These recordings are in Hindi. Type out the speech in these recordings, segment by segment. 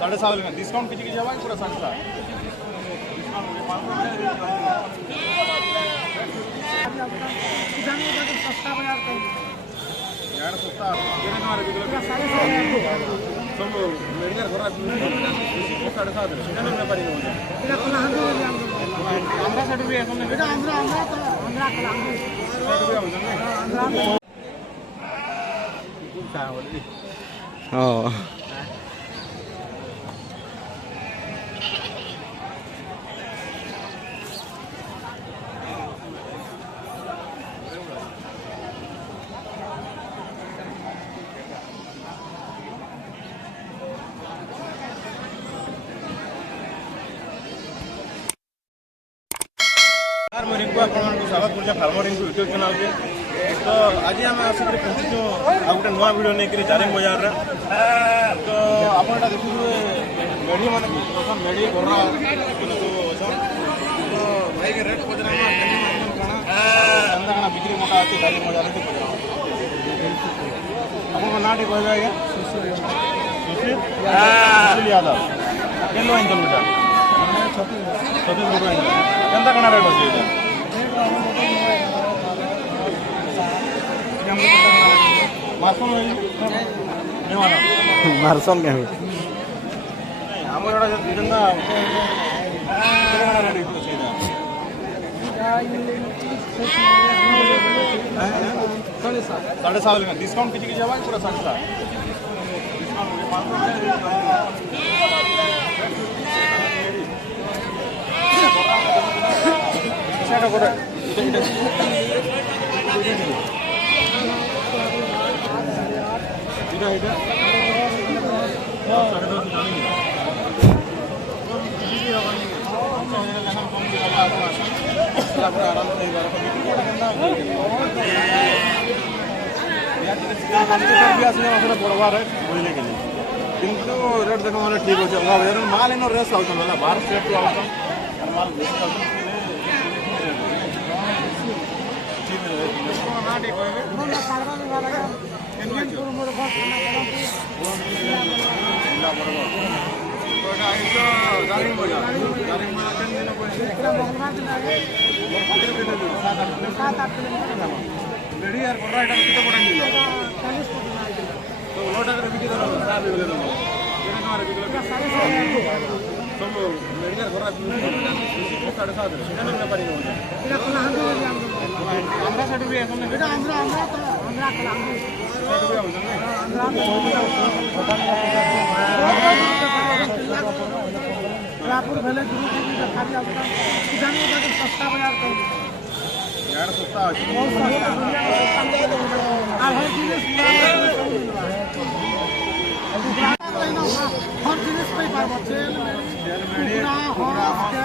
साढ़े 7 में डिस्काउंट किती जावा पूरा 7.5 सस्ता बाजार यार सस्ता कितने हमारे किलो सब मेडिकल घोड़ा 7.5 कितने में पड़ी होगा এটা কলাহান্ডি আমরা সাইড भी এখন এটা আমরা তো আমরা কলাহান্ডি साइड भी होगा ना আমরা खूब सारा बोली Oh. फार्मरिंग को आपको स्वागत करछे फार्मरिंग को यूट्यूब चैनल पे तो आज हम आसिक पहुंचो आ गोटे नुआ वीडियो नहीं जारिंग बाजार रे तो आपण एटा देखु मेडी माने प्रथम मेडी घोड़ा किलो तो भाई के रेट पजरा काना अंदा काना बिक्री मोटा आती जारिंग बाजार रे पजरा आपन नाटी कहबे आगे सुशील यादव किलो इन बेटा 36 रुपए केंता काना रेट होची मारसन के ଆମର ଏଟା ଦିନ ना 7.5 में डिस्काउंट किती जावा पूरा 7.5 सेटा করে এটা बढ़वा रेट बुझले के किंतु रेट देखो मैंने ठीक होचे माल इन रेस आउट ना 12 स्टेट तो आउट माल बेसी आउट ठीक है ना ठीक होवे আমরা কারবা वाला इनपुर मोर बस ना जिला बरोबर तो এটা আইতো জারিং বাজার কেন দিন কইছে एकरा मंगलवार दिन आगे 7-8 किलोमीटर रेडी यार बड़ा এটা कितना पड़ा दिलो 40 फुट ना तो लोटा करे बिकी दो साहब बोले दो केने तुम्हारे किलो सब मेडिकल घोड़ा 7.5 केने में पड़ी होगा এটা কলাহান্ডি আমরা সাইড भी এখন এটা আমরা তো আমরা কলাহান্ডি साइड भी होगा ना रापुर भले गुरु की भी खाली आपका जाने का सस्ता बाजार तो यार सस्ता है बहुत सस्ता और हर जिनिस हर जिनिस पे पाबो तेल कुकड़ा हॉर्स के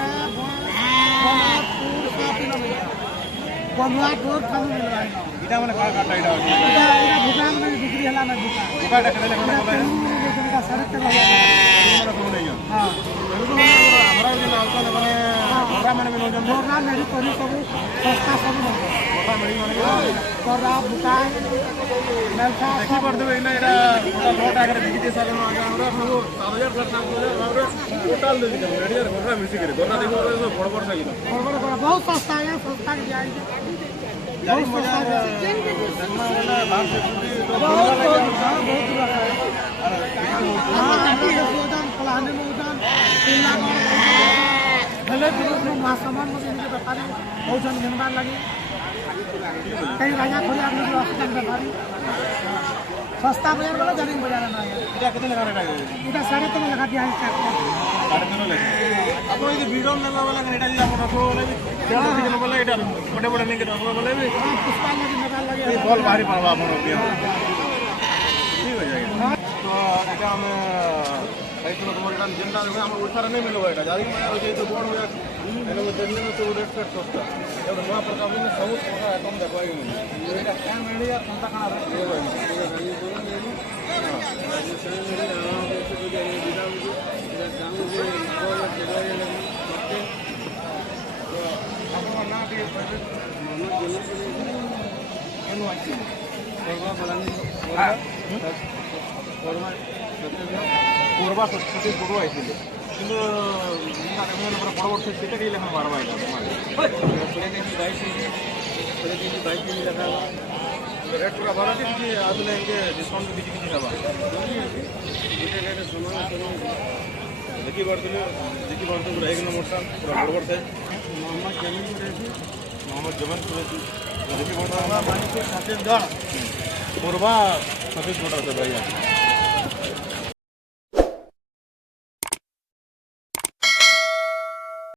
बनुआ टोर खानु मिल रहा है इटा माने का काटा इटा इटा दुकान में बिक्री हला ना दुकान दुकान करे ले बोले का सड़क पे तुम्हारा तुम नहीं हां हमरा दिन आवता माने घोड़ा माने भी नजर मोरना मेरी कोरी सब सस्ता सब घोड़ा मेरी माने कोरा बुकाय मेलका देखि पड़ देबे इना एरा लोटा करे बिकी दे साले आगे हमरा सब 7000 हमरा टोटल दे दे रेडी यार घोड़ा मिसी करे घोड़ा देखो बड़ बड़ साइज बड़ा बहुत सस्ता है सस्ता के जाएंगे बहुत सस्ता है बाहर से बहुत पलाने में उदान भले सामान मुझे इनके व्यापारी बहुत जन घिनबार लगे कई राजा खोले आपने व्यापारी सस्ता बाजार वाला जानिंग बाजार ना इटा कितने लगा रेट है इटा 3.5 लगा दिया है 3.5 लगे अब ये वीडियो में वाला रेट है आप रखो वाला भी चलो दिखने वाला इटा बड़े बड़े नहीं रखो वाला भी पुष्पा लगे निकाल लगे ये बॉल भारी पड़वा अपन रुपया ठीक हो जाएगा तो এটা हम साइकिल को मोटा जनता हम उठार नहीं मिलवा এটা जारी में हो जाए तो बोर्ड में एने में दिल्ली में तो रेट कट सस्ता एवं नया प्रकार में सब प्रकार आइटम देखवाई नहीं এটা क्या मिली या कंटा कना रे ये भाई ये बोलो मेरी हां ये मेरी आराम से जो जाए बिना मुझे इधर गांव से बोल चलाए लगे तो अपन ना के मानो जिले के एनवाईसी कोरबा सतीश बड़ो आइले কিন্তু বড় বড় সেটা কেই লেখা বারবার রেট পুরা বাড়া দিচ্ছি আসলে এনকে ডিসকাউন্ট কিছু কিছু দেবা দেখি বাড়ছিল পুরো এক নম্বরটা পুরো বড় বড় সাইজ মোহাম্মদ জমান করেছি দেখি বড় মানিক সতীশ গড় কোরবা সতীশ গড় আছে ভাইয়া